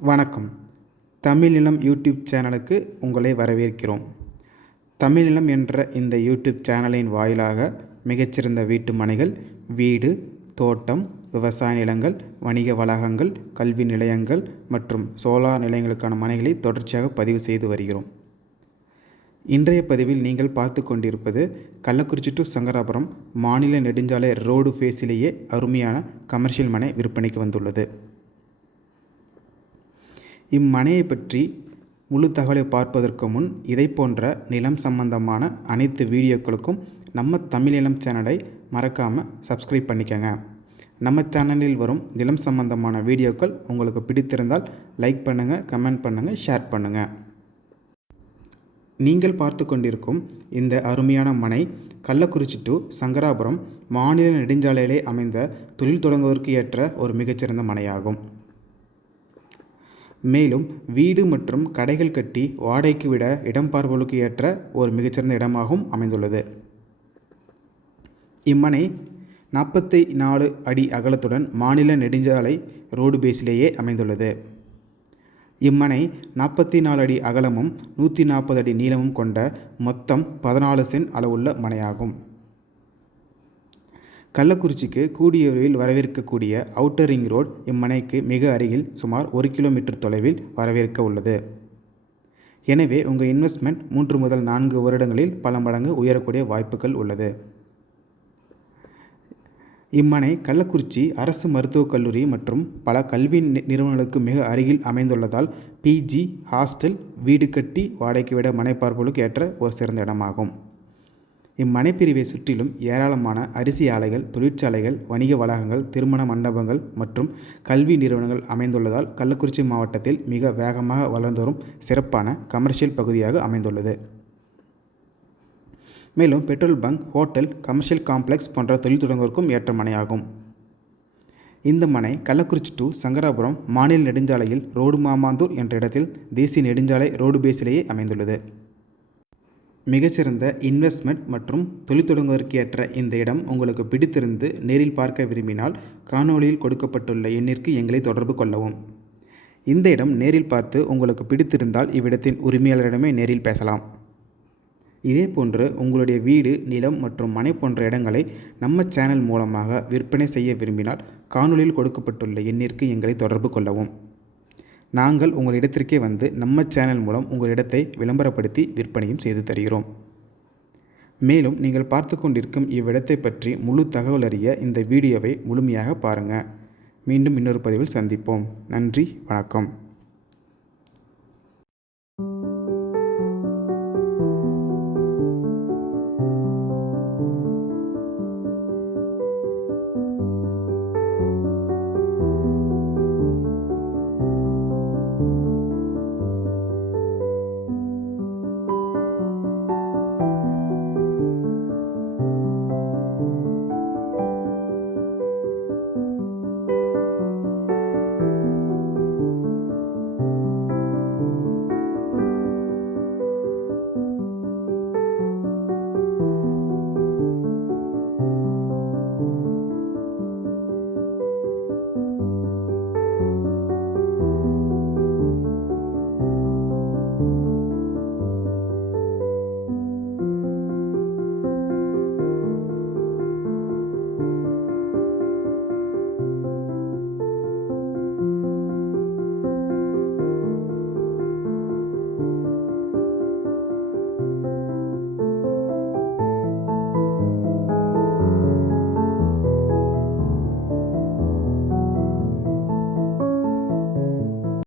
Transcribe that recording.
வணக்கம். தமிழ்நிலம் யூடியூப் சேனலுக்கு உங்களை வரவேற்கிறோம். தமிழ்நிலம் என்ற இந்த யூடியூப் சேனலின் வாயிலாக மிகச்சிறந்த வீட்டு மனைகள், வீடு, தோட்டம், விவசாய நிலங்கள், வணிக வளாகங்கள், கல்வி நிலையங்கள் மற்றும் சோலார் நிலையங்களுக்கான மனைகளை தொடர்ச்சியாக பதிவு செய்து வருகிறோம். இன்றைய பதிவில் நீங்கள் பார்த்து கொண்டிருப்பது கள்ளக்குறிச்சி டு சங்கராபுரம் மாநில நெடுஞ்சாலை ரோடு ஃபேஸிலேயே அருமையான கமர்ஷியல் மனை விற்பனைக்கு வந்துள்ளது. இம்மனையை பற்றி முழு தகவலை பார்ப்பதற்கு முன் இதை போன்ற நிலம் சம்பந்தமான அனைத்து வீடியோக்களுக்கும் நம்ம தமிழ்நிலம் சேனலை மறக்காமல் சப்ஸ்கிரைப் பண்ணிக்கோங்க. நம்ம சேனலில் வரும் நிலம் சம்பந்தமான வீடியோக்கள் உங்களுக்கு பிடித்திருந்தால் லைக் பண்ணுங்கள், கமெண்ட் பண்ணுங்கள், ஷேர் பண்ணுங்கள். நீங்கள் பார்த்து கொண்டிருக்கும் இந்த அருமையான மனை கள்ளக்குறிச்சி டு சங்கராபுரம் மாநில நெடுஞ்சாலையிலே அமைந்த தொழில் தொடங்குவதற்கு ஏற்ற ஒரு மிகச்சிறந்த மனையாகும். மேலும் வீடு மற்றும் கடைகள் கட்டி வாடகைக்கு விட இடம் பார்ப்பவர்களுக்கு ஏற்ற ஒரு மிகச்சிறந்த இடமாகவும் அமைந்துள்ளது. இம்மனை 44 அடி அகலத்துடன் மாநில நெடுஞ்சாலை ரோடு பேஸிலேயே அமைந்துள்ளது. இம்மனை 44 அடி அகலமும் 140 அடி நீளமும் கொண்ட மொத்தம் 14 சென்ட் அளவுள்ள மனையாகும். கள்ளக்குறிச்சிக்கு கூடிய விரைவில் வரவேற்கக்கூடிய அவுட்டர் ரிங் ரோட் இம்மனைக்கு மிக அருகில் சுமார் 1 கிலோமீட்டர் தொலைவில் வரவேற்க உள்ளது. எனவே உங்கள் இன்வெஸ்ட்மெண்ட் 3 முதல் 4 வருடங்களில் பல மடங்கு உயரக்கூடிய வாய்ப்புகள் உள்ளது. இம்மனை கள்ளக்குறிச்சி அரசு மருத்துவக் கல்லூரி மற்றும் பல கல்வி நிறுவனங்களுக்கு மிக அருகில் அமைந்துள்ளதால் பிஜி, ஹாஸ்டல், வீடு கட்டி வாடகைக்கு விட மனை பார்ப்பவர்களுக்கு ஏற்ற ஒரு சிறந்த இடமாகும். இம்மனைப்பிரிவை சுற்றிலும் ஏராளமான அரிசி ஆலைகள், தொழிற்சாலைகள், வணிக வளாகங்கள், திருமண மண்டபங்கள் மற்றும் கல்வி நிறுவனங்கள் அமைந்துள்ளதால் கள்ளக்குறிச்சி மாவட்டத்தில் மிக வேகமாக வளர்ந்து வரும் சிறப்பான கமர்ஷியல் பகுதியாக அமைந்துள்ளது. மேலும் petrol bunk, hotel, commercial complex போன்ற தொழில் தொடங்குவதற்கும் ஏற்ற மனையாகும். இந்த மனை கள்ளக்குறிச்சி டு சங்கராபுரம் மாநில நெடுஞ்சாலையில் ரோடு மாமாந்தூர் என்ற இடத்தில் தேசிய நெடுஞ்சாலை ரோடு பேஸிலேயே அமைந்துள்ளது. மிகச்சிறந்த இன்வெஸ்ட்மெண்ட் மற்றும் தொழில் தொடங்குவதற்கு ஏற்ற இந்த இடம் உங்களுக்கு பிடித்திருந்து நேரில் பார்க்க விரும்பினால் காணொளியில் கொடுக்கப்பட்டுள்ள எண்ணிற்கு எங்களை தொடர்பு கொள்ளவும். இந்த இடம் நேரில் பார்த்து உங்களுக்கு பிடித்திருந்தால் இவ்விடத்தின் உரிமையாளரிடமே நேரில் பேசலாம். இதேபோன்று உங்களுடைய வீடு, நிலம் மற்றும் மனை போன்ற இடங்களை நம்ம சேனல் மூலமாக விற்பனை செய்ய விரும்பினால் காணொளியில் கொடுக்கப்பட்டுள்ள எண்ணிற்கு எங்களை தொடர்பு கொள்ளவும். நாங்கள் உங்கள் இடத்திற்கே வந்து நம்ம சேனல் மூலம் உங்கள் இடத்தை விளம்பரப்படுத்தி விற்பனையும் செய்து தருகிறோம். மேலும் நீங்கள் பார்த்து கொண்டிருக்கும் இவ்விடத்தை பற்றி முழு தகவல் அறிய இந்த வீடியோவை முழுமையாக பாருங்கள். மீண்டும் இன்னொரு பதிவில் சந்திப்போம். நன்றி, வணக்கம்.